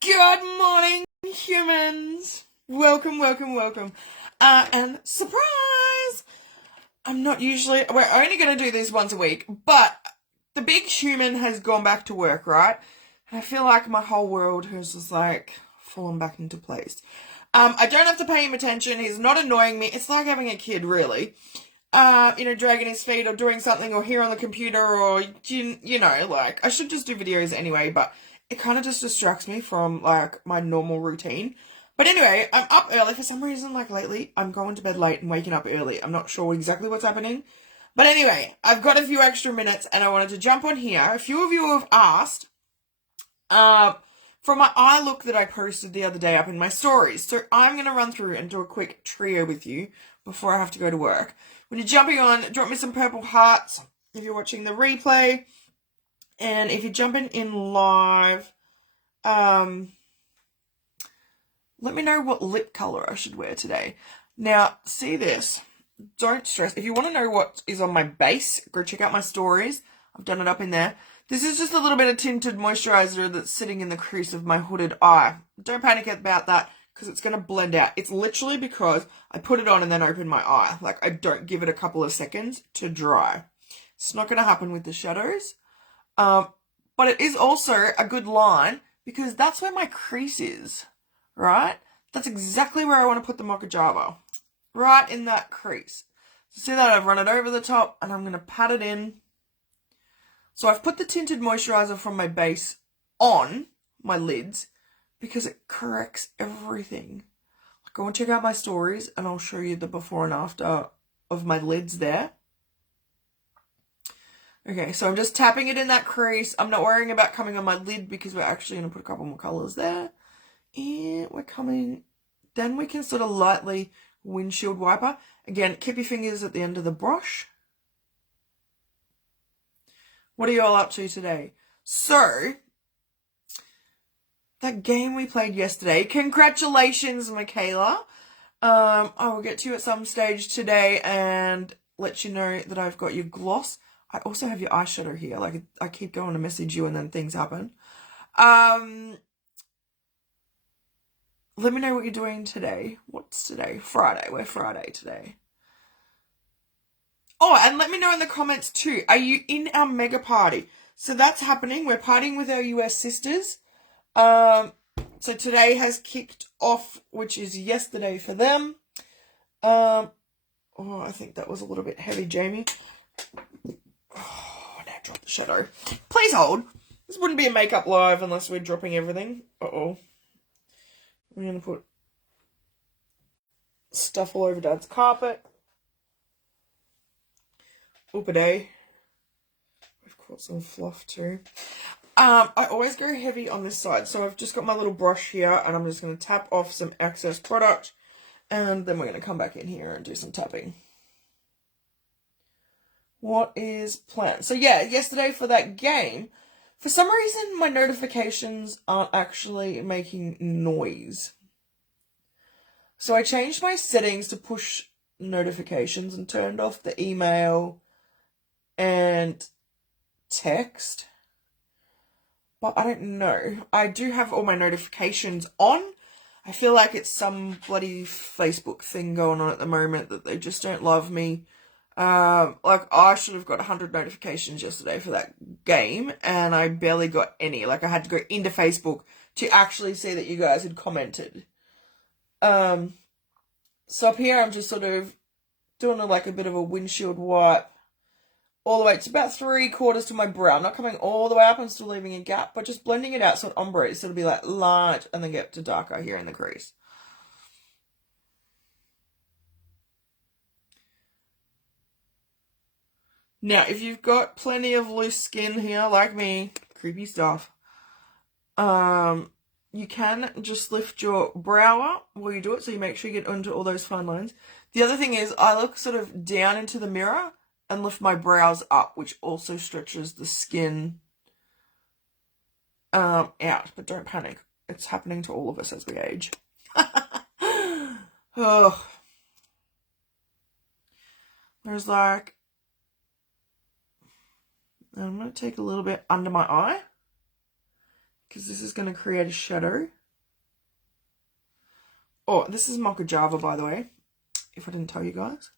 Good morning, humans. Welcome. And surprise! We're only going to do this once a week, but the big human has gone back to work, right? And I feel like my whole world has just fallen back into place. I don't have to pay him attention. He's not annoying me. It's like having a kid, really. Dragging his feet or doing something or here on the computer or, I should just do videos anyway, but it kind of just distracts me from, my normal routine. But anyway, I'm up early. For some reason, lately, I'm going to bed late and waking up early. I'm not sure exactly what's happening. But anyway, I've got a few extra minutes and I wanted to jump on here. A few of you have asked, for my eye look that I posted the other day up in my stories. So I'm going to run through and do a quick trio with you before I have to go to work. When you're jumping on, drop me some purple hearts if you're watching the replay. And if you're jumping in live, let me know what lip colour I should wear today. Now, see this. Don't stress. If you want to know what is on my base, go check out my stories. I've done it up in there. This is just a little bit of tinted moisturiser that's sitting in the crease of my hooded eye. Don't panic about that because it's going to blend out. It's literally because I put it on and then open my eye. I don't give it a couple of seconds to dry. It's not going to happen with the shadows. But it is also a good line because that's where my crease is, right? That's exactly where I want to put the Mocha Java. Right in that crease. So see that I've run it over the top and I'm going to pat it in. So I've put the tinted moisturiser from my base on my lids because it corrects everything. Go and check out my stories and I'll show you the before and after of my lids there. Okay, so I'm just tapping it in that crease. I'm not worrying about coming on my lid because we're actually going to put a couple more colours there. And we're coming... Then we can sort of lightly windshield wiper. Again, keep your fingers at the end of the brush. What are you all up to today? So, that game we played yesterday, congratulations, Michaela. I will get to you at some stage today and let you know that I've got your gloss. I also have your eyeshadow here. I keep going to message you and then things happen. Let me know what you're doing today. What's today? Friday. We're Friday today. Oh, and let me know in the comments too. Are you in our mega party? So that's happening. We're partying with our US sisters. So today has kicked off, which is yesterday for them. Oh, I think that was a little bit heavy, Jamie. Oh, now drop the shadow. Please hold. This wouldn't be a makeup live unless we're dropping everything. Uh-oh. I'm going to put stuff all over Dad's carpet. Oopaday. We've got some fluff too. I always go heavy on this side. So I've just got my little brush here and I'm just going to tap off some excess product. And then we're going to come back in here and do some tapping. What is planned? So yeah, yesterday for that game, for some reason my notifications aren't actually making noise. So I changed my settings to push notifications and turned off the email and text. But I don't know. I do have all my notifications on. I feel like it's some bloody Facebook thing going on at the moment that they just don't love me. I should have got 100 notifications yesterday for that game, and I barely got any. I had to go into Facebook to actually see that you guys had commented. So up here, I'm just sort of doing a bit of a windshield wipe all the way. It's about 3/4 to my brow. I'm not coming all the way up. I'm still leaving a gap, but just blending it out so it ombre. So it'll be light and then get to darker here in the crease. Now, if you've got plenty of loose skin here, like me, creepy stuff, you can just lift your brow up while you do it, so you make sure you get onto all those fine lines. The other thing is, I look sort of down into the mirror and lift my brows up, which also stretches the skin out. But don't panic. It's happening to all of us as we age. Oh. There's I'm going to take a little bit under my eye. because this is going to create a shadow. Oh, this is Mocha Java, by the way, if I didn't tell you guys.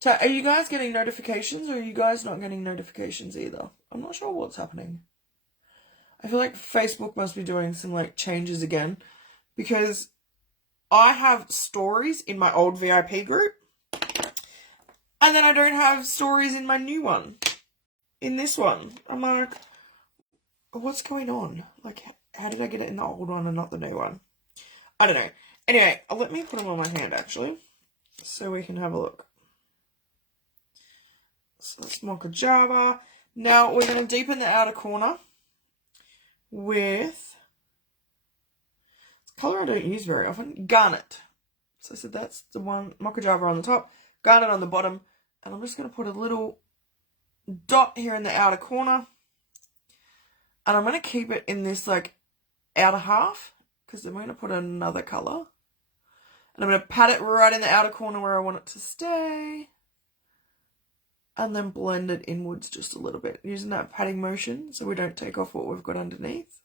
So are you guys getting notifications, or are you guys not getting notifications either? I'm not sure what's happening. I feel like Facebook must be doing some like changes again, because I have stories in my old VIP group, and then I don't have stories in my new one, in this one. I'm like, what's going on? Like, how did I get it in the old one and not the new one? I don't know. Anyway, let me put them on my hand, actually, so we can have a look. So that's Mocha Java. Now we're going to deepen the outer corner with colour I don't use very often, Garnet. So I said that's the one, Mocha Java on the top, Garnet on the bottom, and I'm just going to put a little dot here in the outer corner, and I'm going to keep it in this like outer half, because then we're going to put another colour, and I'm going to pat it right in the outer corner where I want it to stay, and then blend it inwards just a little bit, using that patting motion so we don't take off what we've got underneath.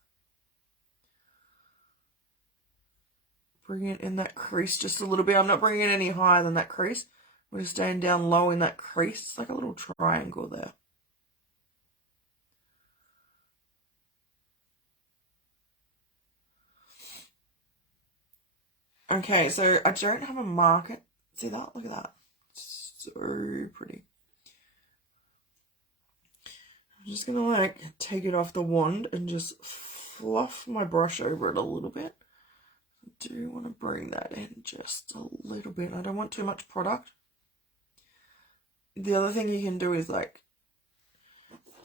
Bring it in that crease just a little bit. I'm not bringing it any higher than that crease. We're just staying down low in that crease. It's like a little triangle there. Okay, so I don't have a marker. See that? Look at that. It's so pretty. I'm just going to like take it off the wand and just fluff my brush over it a little bit. I do want to bring that in just a little bit. I don't want too much product. The other thing you can do is like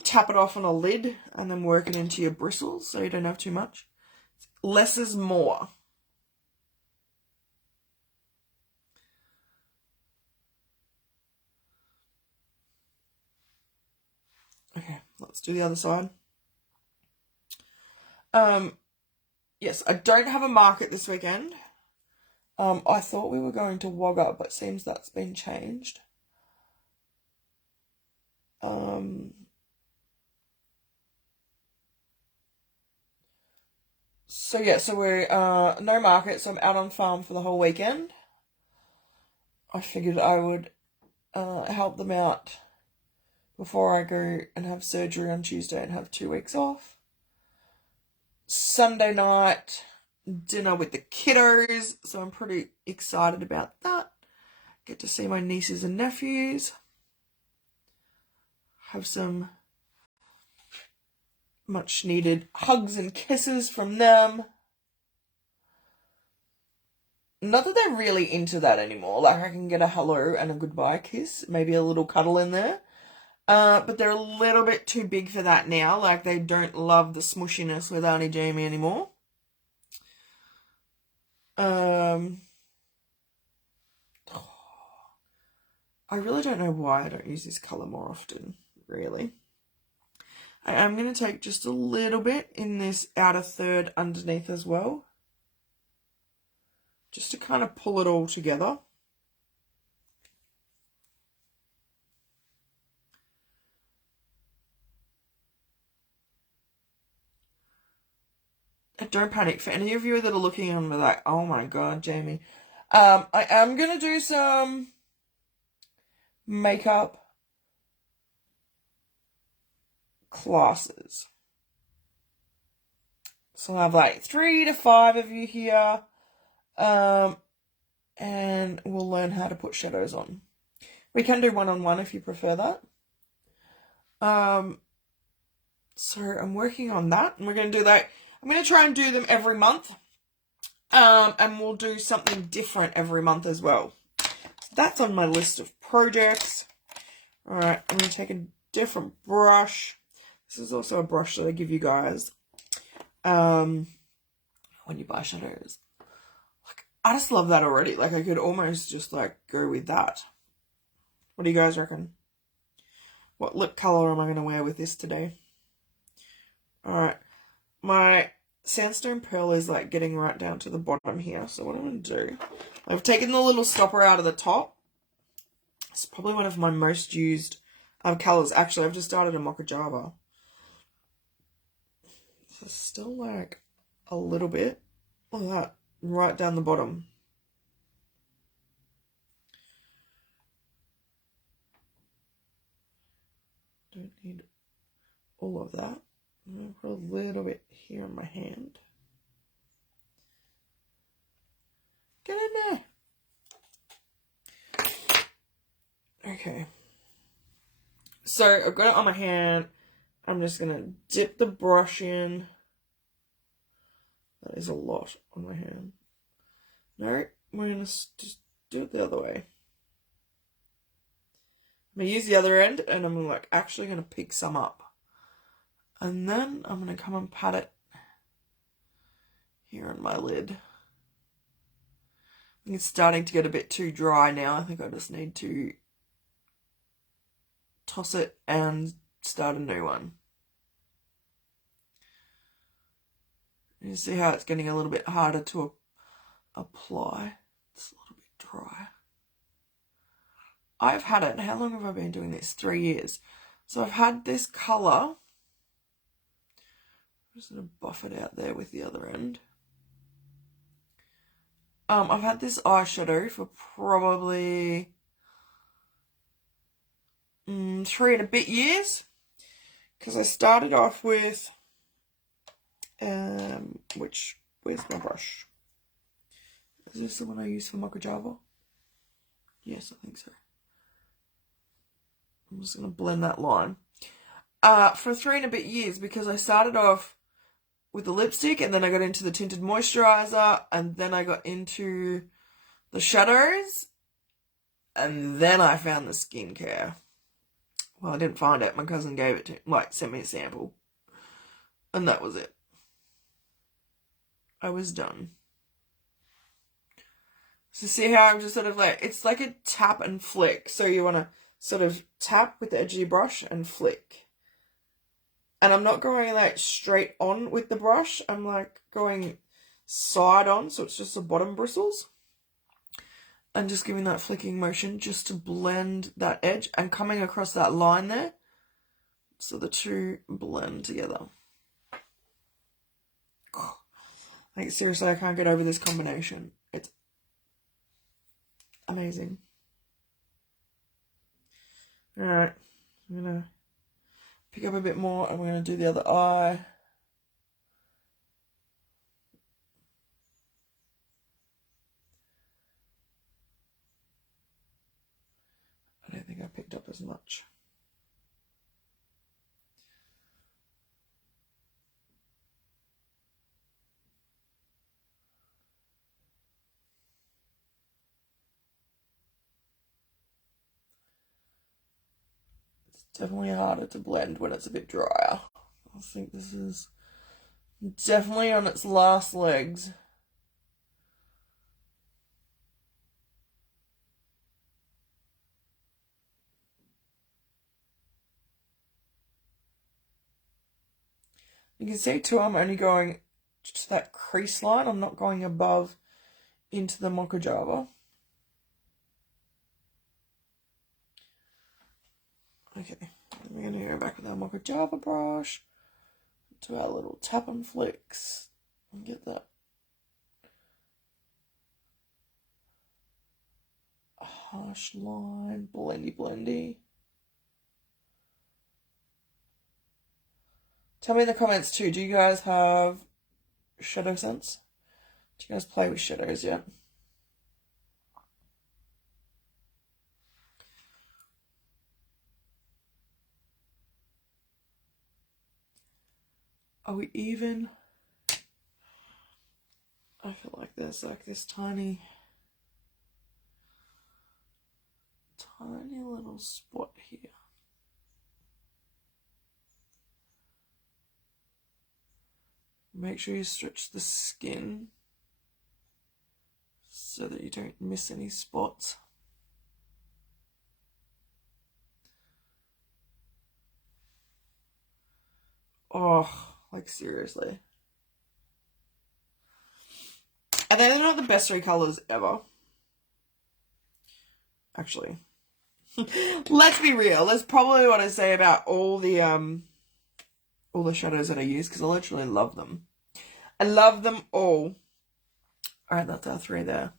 tap it off on a lid and then work it into your bristles so you don't have too much. Less is more. Okay, let's do the other side. Yes, I don't have a market this weekend. I thought we were going to Wagga, but seems that's been changed. So yeah, so we're no market, so I'm out on farm for the whole weekend. I figured I would help them out before I go and have surgery on Tuesday and have 2 weeks off. Sunday night, dinner with the kiddos, so I'm pretty excited about that. Get to see my nieces and nephews. Have some much needed hugs and kisses from them. Not that they're really into that anymore. Like, I can get a hello and a goodbye kiss, maybe a little cuddle in there. But they're a little bit too big for that now. Like, they don't love the smushiness with Auntie Jamie anymore. I really don't know why I don't use this colour more often, really. I am going to take just a little bit in this outer third underneath as well, just to kind of pull it all together. Don't panic. For any of you that are looking and are like, oh my god, Jamie. I am going to do some makeup classes. So I'll have like 3 to 5 of you here. And we'll learn how to put shadows on. We can do one-on-one if you prefer that. So I'm working on that, and we're going to do that. I'm going to try and do them every month. And we'll do something different every month as well. So that's on my list of projects. Alright, I'm going to take a different brush. This is also a brush that I give you guys when you buy shadows. Like, I just love that already. Like, I could almost just like go with that. What do you guys reckon? What lip color am I going to wear with this today? Alright, my sandstone pearl is like getting right down to the bottom here. So what I'm going to do, I've taken the little stopper out of the top. It's probably one of my most used colours. Actually, I've just started a Mocha Java. So still like a little bit of that right down the bottom. Don't need all of that. I'm going to put a little bit here in my hand. Get in there. Okay. So I've got it on my hand. I'm just going to dip the brush in. That is a lot on my hand. No, we're going to just do it the other way. I'm going to use the other end and I'm like actually going to pick some up. And then I'm going to come and pat it here on my lid. I think it's starting to get a bit too dry now. I think I just need to toss it and start a new one. You see how it's getting a little bit harder to apply. It's a little bit dry. I've had it, how long have I been doing this? 3 years. So I've had this colour. I'm just going to buff it out there with the other end. I've had this eyeshadow for probably 3 and a bit years. Because I started off with, where's my brush? Is this the one I use for Mocha Java? Yes, I think so. I'm just going to blend that line. For 3 and a bit years, because I started off with the lipstick, and then I got into the tinted moisturizer, and then I got into the shadows, and then I found the skincare. Well, I didn't find it. My cousin gave it to, sent me a sample, and that was it. I was done. So see how I'm just sort of like, it's like a tap and flick. So you want to sort of tap with the edge of your brush and flick. And I'm not going like straight on with the brush. I'm like going side on, so it's just the bottom bristles. And just giving that flicking motion just to blend that edge and coming across that line there. So the two blend together. Oh, like seriously, I can't get over this combination. It's amazing. Alright, I'm going to pick up a bit more and we're going to do the other eye. I don't think I picked up as much. It's definitely harder to blend when it's a bit drier. I think this is definitely on its last legs. You can see too, I'm only going to that crease line. I'm not going above into the Mocha Java. Okay, we're going to go back with our Mocha Java brush to our little tap and flicks and get that harsh line, blendy. Tell me in the comments too, do you guys have shadow sense? Do you guys play with shadows yet? Are we even? I feel like there's like this tiny little spot here. Make sure you stretch the skin so that you don't miss any spots. Oh, like seriously. And they're not the best 3 colours ever. Actually. Let's be real. That's probably what I say about all the shadows that I use, because I literally love them. I love them all. Alright, that's our 3 there.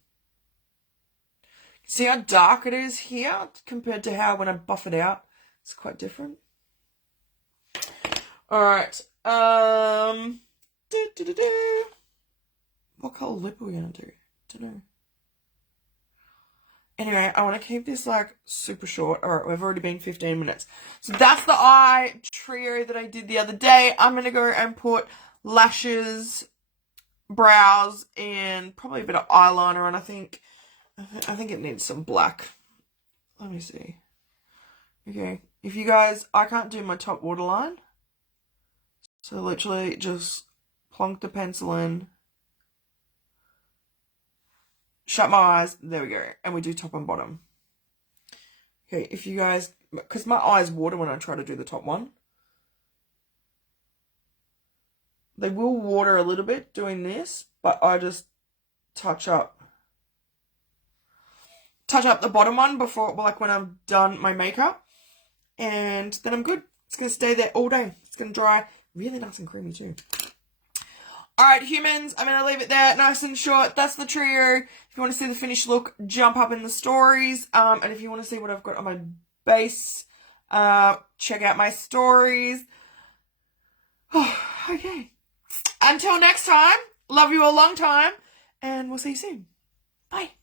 See how dark it is here compared to how when I buff it out, it's quite different. Alright. What colour lip are we going to do? Don't know. Anyway, I want to keep this like super short. Alright, we've already been 15 minutes. So that's the eye trio that I did the other day. I'm going to go and put lashes, brows, and probably a bit of eyeliner on. I think it needs some black. Let me see. Okay, if you guys, I can't do my top waterline. So literally just plonk the pencil in. Shut my eyes. There we go. And we do top and bottom. Okay, if you guys, because my eyes water when I try to do the top one. They will water a little bit doing this, but I just touch up the bottom one before, like when I'm done my makeup. And then I'm good. It's going to stay there all day. It's going to dry really nice and creamy too. Alright, humans, I'm going to leave it there, nice and short. That's the trio. If you want to see the finished look, jump up in the stories. And if you want to see what I've got on my base, check out my stories. Oh, okay. Until next time, love you a long time, and we'll see you soon. Bye.